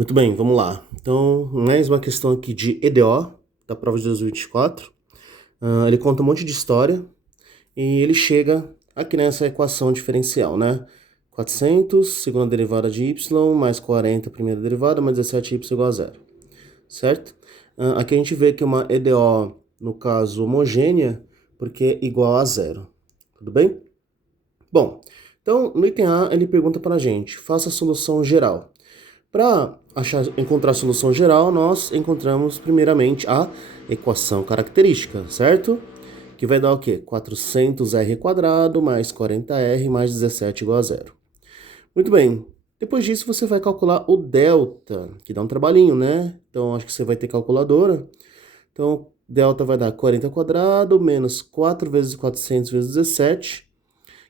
Muito bem, vamos lá. Então, mais uma questão aqui de EDO, da prova de 2024. Ele conta um monte de história e ele chega aqui nessa equação diferencial, né? 400, segunda derivada de y, mais 40, primeira derivada, mais 17y igual a zero, certo? Aqui a gente vê que uma EDO, no caso, homogênea, porque é igual a zero, tudo bem? Bom, então, no item A, ele pergunta para a gente, faça a solução geral. Para encontrar a solução geral, nós encontramos primeiramente a equação característica, certo? Que vai dar o quê? 400r² mais 40r mais 17 igual a zero. Muito bem. Depois disso, você vai calcular o delta, que dá um trabalhinho, né? Então, acho que você vai ter calculadora. Então, delta vai dar 40² menos 4 vezes 400 vezes 17,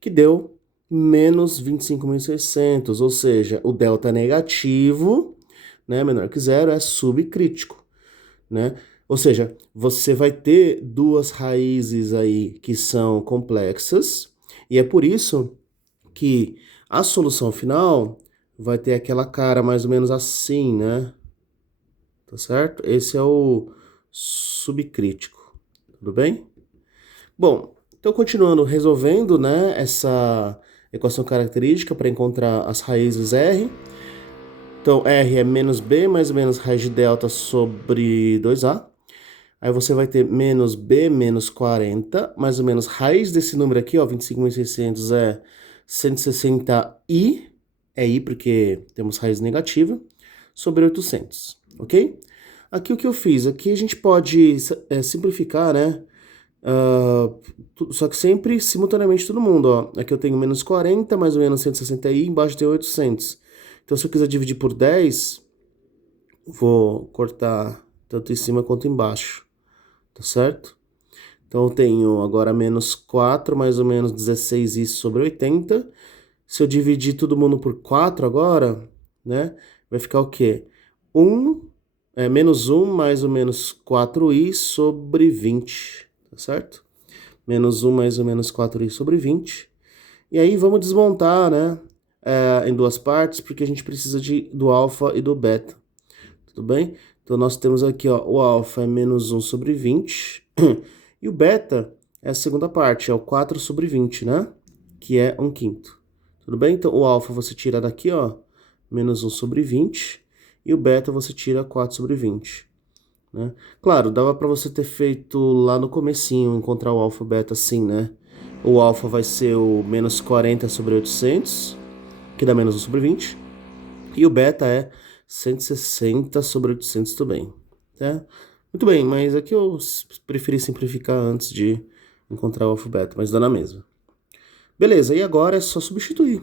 que deu menos 25.600, ou seja, o delta é negativo, né, menor que zero, é subcrítico, né? Ou seja, você vai ter duas raízes aí que são complexas, e é por isso que a solução final vai ter aquela cara mais ou menos assim, né? Tá certo? Esse é o subcrítico, tudo bem? Bom, então continuando resolvendo, né, essa equação característica para encontrar as raízes R. Então, R é menos B mais ou menos raiz de delta sobre 2A. Aí você vai ter menos B menos 40, mais ou menos raiz desse número aqui, ó, 25.600 é 160i, é i porque temos raiz negativa, sobre 800, ok? Aqui o que eu fiz? Aqui a gente pode simplificar, né? Só que sempre simultaneamente todo mundo, ó. Aqui eu tenho menos 40, mais ou menos 160i, embaixo tem 800. Então, se eu quiser dividir por 10, vou cortar tanto em cima quanto embaixo, tá certo? Então, eu tenho agora menos 4, mais ou menos 16i sobre 80. Se eu dividir todo mundo por 4 agora, né, vai ficar o quê? Menos 1 mais ou menos 4i sobre 20, tá certo? Menos 1 mais ou menos 4i sobre 20. E aí vamos desmontar, né, em duas partes, porque a gente precisa do alfa e do beta, tudo bem? Então nós temos aqui, ó, o alfa é menos 1 sobre 20, e o beta é a segunda parte, é o 4 sobre 20, né? Que é 1/5. Tudo bem? Então o alfa você tira daqui, ó, menos 1 sobre 20, e o beta você tira 4 sobre 20. Né? Claro, dava para você ter feito lá no comecinho, encontrar o alfa e o beta assim, né? O alfa vai ser o menos 40 sobre 800, que dá menos 1 sobre 20. E o beta é 160 sobre 800 também, tá? Muito bem, mas aqui eu preferi simplificar antes de encontrar o alfa e o beta, mas dá na mesma. Beleza, e agora é só substituir,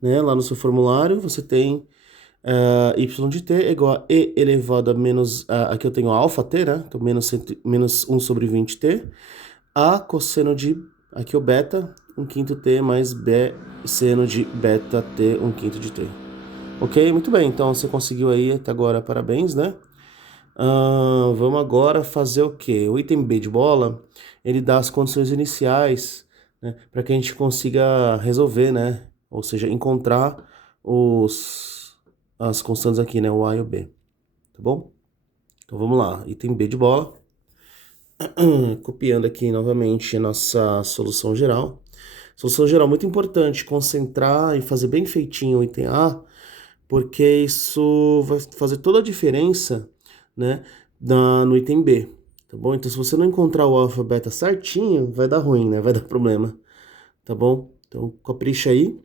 né? Lá no seu formulário você tem y de t é igual a e elevado a menos... aqui eu tenho alfa t, né? Então menos 1 sobre 20t. A cosseno de... aqui o beta, 1/5 t mais b seno de beta t, 1/5 de t. Ok? Muito bem, então você conseguiu aí até agora, parabéns, né? Vamos agora fazer o quê? O item B de bola, ele dá as condições iniciais, né, para que a gente consiga resolver, né? Ou seja, encontrar as constantes aqui, né? O A e o B, tá bom? Então vamos lá, item B de bola. Copiando aqui novamente a nossa solução geral. Solução geral muito importante, concentrar e fazer bem feitinho o item A, porque isso vai fazer toda a diferença, né, no item B, tá bom? Então, se você não encontrar o alfa e beta certinho, vai dar ruim, né? Vai dar problema, tá bom? Então, capricha aí.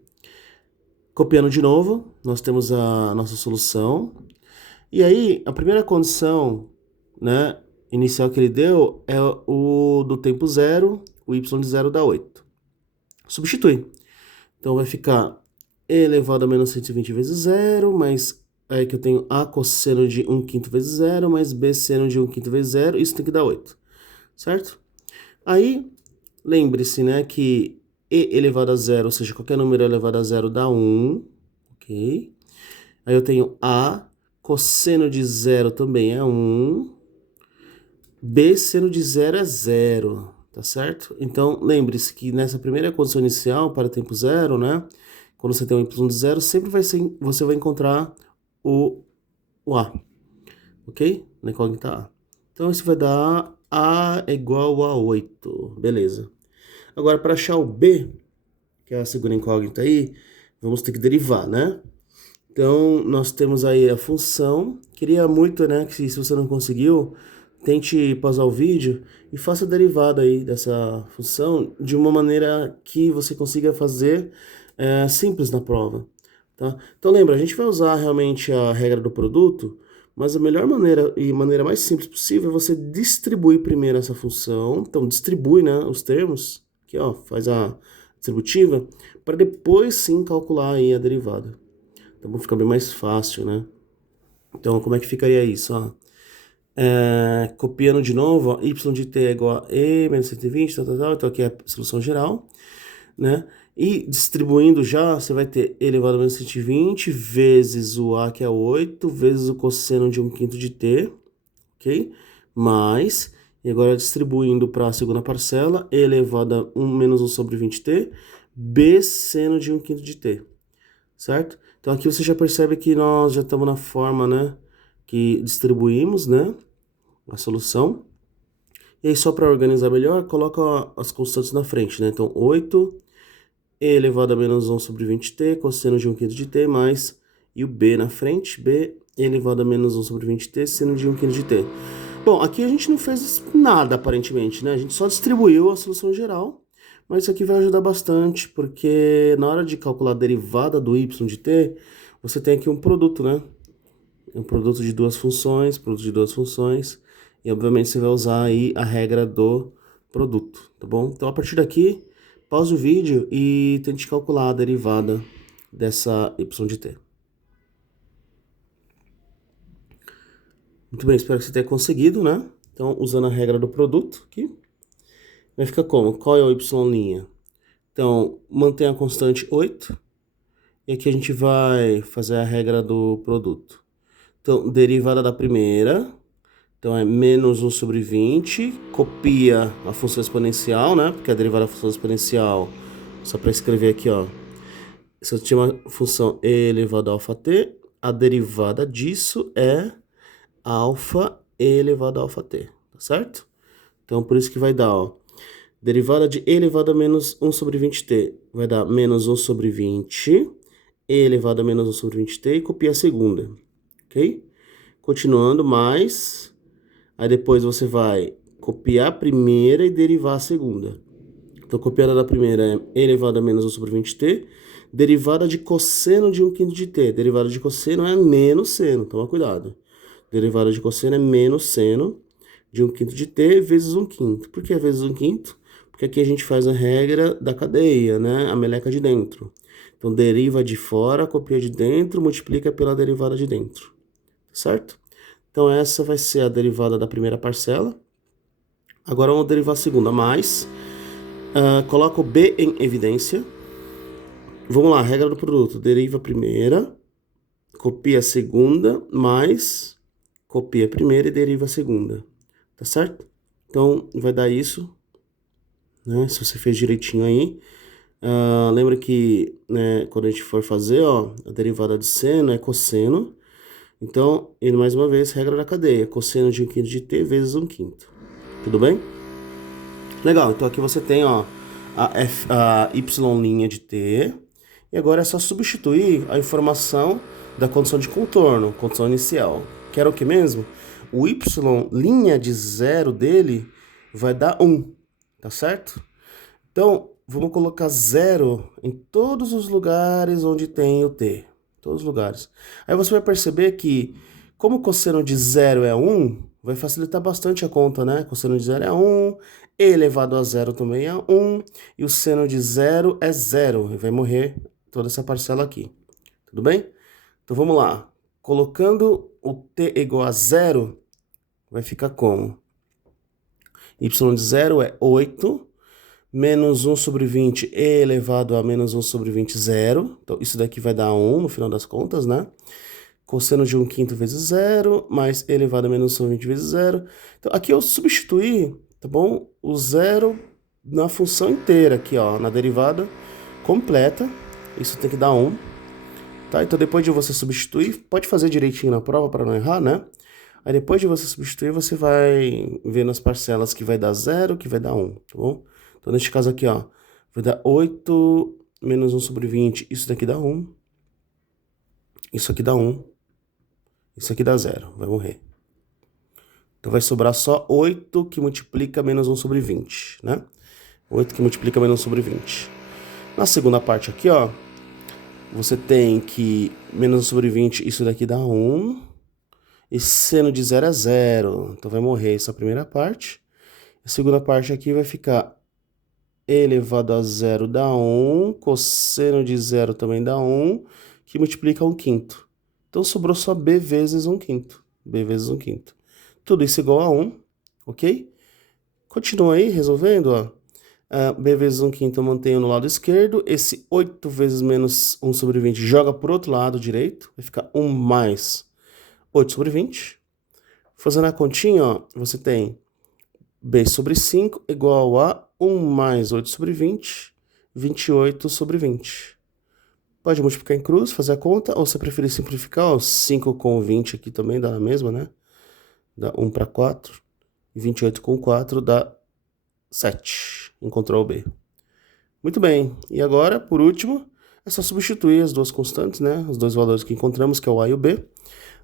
Copiando de novo, nós temos a nossa solução. E aí, a primeira condição, né, inicial que ele deu é o do tempo zero, o y de zero dá 8. Substitui. Então, vai ficar e elevado a menos 120 vezes zero, mais aí que eu tenho a cosseno de 1/5 vezes zero, mais b seno de 1/5 vezes zero, isso tem que dar 8, certo? Aí, lembre-se, né, que e elevado a zero, ou seja, qualquer número elevado a zero dá 1, ok? Aí eu tenho a cosseno de zero também é 1, b seno de zero é zero, tá certo? Então, lembre-se que nessa primeira condição inicial, para o tempo zero, né, quando você tem um y de zero, sempre você vai encontrar o o A, ok? Na incógnita A. Então isso vai dar A igual a 8, beleza. Agora para achar o B, que é a segunda incógnita aí, vamos ter que derivar, né? Então nós temos aí a função, queria muito, né, que se você não conseguiu, tente pausar o vídeo e faça a derivada aí dessa função de uma maneira que você consiga fazer simples na prova, tá? Então lembra, a gente vai usar realmente a regra do produto, mas a melhor maneira e maneira mais simples possível é você distribuir primeiro essa função. Então distribui, né, os termos, aqui ó, faz a distributiva, para depois sim calcular aí a derivada. Então fica bem mais fácil, né? Então como é que ficaria isso, ó? Copiando de novo, ó, y de t é igual a e menos 120, tal, tal, tal. Então aqui é a solução geral, né? E distribuindo já, você vai ter e elevado a menos 120 vezes o a, que é 8, vezes o cosseno de 1/5 de t, ok? Mais, e agora distribuindo para a segunda parcela, e elevado a 1 menos 1 sobre 20t, b seno de 1/5 de t, certo? Então aqui você já percebe que nós já estamos na forma, né, que distribuímos, né, a solução. E aí só para organizar melhor, coloca as constantes na frente, né? Então 8 e elevado a menos 1 sobre 20t, cosseno de 1/5 de t, mais, e o b na frente, b elevado a menos 1 sobre 20t, seno de 1/5 de t. Bom, aqui a gente não fez nada aparentemente, né? A gente só distribuiu a solução geral, mas isso aqui vai ajudar bastante, porque na hora de calcular a derivada do y de t, você tem aqui um produto, né? Um produto de duas funções, e obviamente você vai usar aí a regra do produto, tá bom? Então a partir daqui, pause o vídeo e tente calcular a derivada dessa y de t. Muito bem, espero que você tenha conseguido, né? Então, usando a regra do produto aqui, vai ficar como? Qual é o y'? Então, mantém a constante 8, e aqui a gente vai fazer a regra do produto. Então, derivada da primeira, então é menos 1 sobre 20, copia a função exponencial, né? Porque a derivada da função exponencial, só para escrever aqui, ó. Se eu tinha uma função e elevado a alfa t, a derivada disso é alfa e elevado a alfa t, tá certo? Então, por isso que vai dar, ó, derivada de e elevado a menos 1 sobre 20t, vai dar menos 1 sobre 20, e elevado a menos 1 sobre 20t, e copia a segunda, ok? Continuando, mais, aí depois você vai copiar a primeira e derivar a segunda. Então, copiada da primeira é e elevado a menos 1 sobre 20t, derivada de cosseno de 1/5 de t. Derivada de cosseno é menos seno, toma cuidado. Derivada de cosseno é menos seno de 1/5 de t vezes 1/5. Por que vezes 1/5? Porque aqui a gente faz a regra da cadeia, né? A meleca de dentro. Então, deriva de fora, copia de dentro, multiplica pela derivada de dentro. Certo? Então, essa vai ser a derivada da primeira parcela. Agora, vamos derivar a segunda, mais. Coloca o b em evidência. Vamos lá, regra do produto. Deriva a primeira, copia a segunda, mais, copia a primeira e deriva a segunda. Tá certo? Então, vai dar isso, né? Se você fez direitinho aí. Lembra que, né, quando a gente for fazer, ó, a derivada de seno é cosseno. Então, indo mais uma vez, regra da cadeia. Cosseno de 1/5 de t vezes 1/5. Tudo bem? Legal, então aqui você tem, ó, a y' de t. E agora é só substituir a informação da condição de contorno, condição inicial. Que era o que mesmo? O y' de 0 dele vai dar 1, tá certo? Então, vamos colocar 0 em todos os lugares onde tem o t. Todos os lugares. Aí você vai perceber que, como o cosseno de 0 é 1, vai facilitar bastante a conta, né? Cosseno de 0 é 1, e elevado a 0 também é 1, e o seno de 0 é 0, e vai morrer toda essa parcela aqui. Tudo bem? Então vamos lá. Colocando o t igual a 0, vai ficar como? Y de 0 é 8, menos 1 sobre 20 e elevado a menos 1 sobre 20, 0. Então, isso daqui vai dar 1 no final das contas, né? Cosseno de 1/5 vezes 0, mais e elevado a menos 1 sobre 20 vezes 0. Então, aqui eu substituí, tá bom? O 0 na função inteira aqui, ó, na derivada completa. Isso tem que dar 1. Tá? Então depois de você substituir, pode fazer direitinho na prova para não errar, né? Aí depois de você substituir, você vai ver nas parcelas que vai dar 0, que vai dar 1, tá bom? Então neste caso aqui, ó, vai dar 8 menos 1 sobre 20, isso daqui dá 1. Isso aqui dá 1. Isso aqui dá 0, vai morrer. Então vai sobrar só 8 que multiplica menos 1 sobre 20, né? 8 que multiplica menos 1 sobre 20. Na segunda parte aqui, ó, você tem que menos 1 sobre 20, isso daqui dá 1. E seno de 0 é 0. Então vai morrer essa primeira parte. A segunda parte aqui vai ficar e elevado a 0 dá 1. Cosseno de 0 também dá 1. Que multiplica 1/5. Então sobrou só b vezes 1/5. B vezes 1/5. Tudo isso igual a 1, ok? Continua aí resolvendo, ó. B vezes 1/5 eu mantenho no lado esquerdo. Esse 8 vezes menos 1 sobre 20 joga para o outro lado direito. Vai ficar 1 mais 8 sobre 20. Fazendo a continha, ó, você tem b sobre 5 igual a 1 mais 8 sobre 20, 28 sobre 20. Pode multiplicar em cruz, fazer a conta, ou se preferir simplificar, ó, 5 com 20 aqui também dá na mesma, né? Dá 1 para 4. E 28 com 4 dá 7. Encontrou o B. Muito bem. E agora, por último, é só substituir as duas constantes, né? Os dois valores que encontramos, que é o A e o B,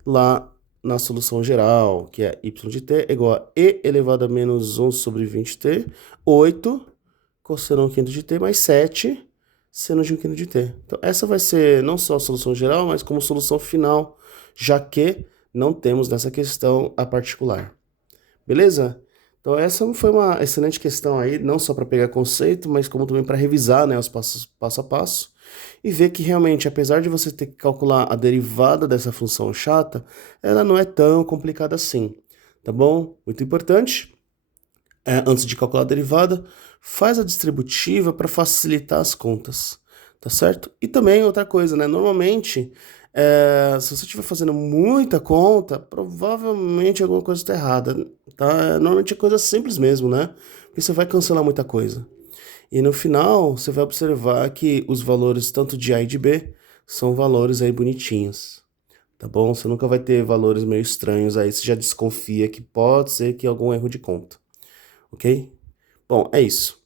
lá na solução geral, que é y de t igual a e elevado a menos 1 sobre 20t, 8 cosseno 1/5 de t mais 7 seno de 1/5 de t. Então, essa vai ser não só a solução geral, mas como solução final, já que não temos nessa questão a particular. Beleza? Então, essa foi uma excelente questão aí, não só para pegar conceito, mas como também para revisar, né, os passos, passo a passo, e ver que realmente, apesar de você ter que calcular a derivada dessa função chata, ela não é tão complicada assim, tá bom? Muito importante, antes de calcular a derivada, faz a distributiva para facilitar as contas, tá certo? E também outra coisa, né? Normalmente, se você estiver fazendo muita conta, provavelmente alguma coisa está errada, tá? Normalmente é coisa simples mesmo, né? Porque você vai cancelar muita coisa. E no final, você vai observar que os valores tanto de A e de B são valores aí bonitinhos, tá bom? Você nunca vai ter valores meio estranhos aí, você já desconfia que pode ser que algum erro de conta, ok? Bom, é isso.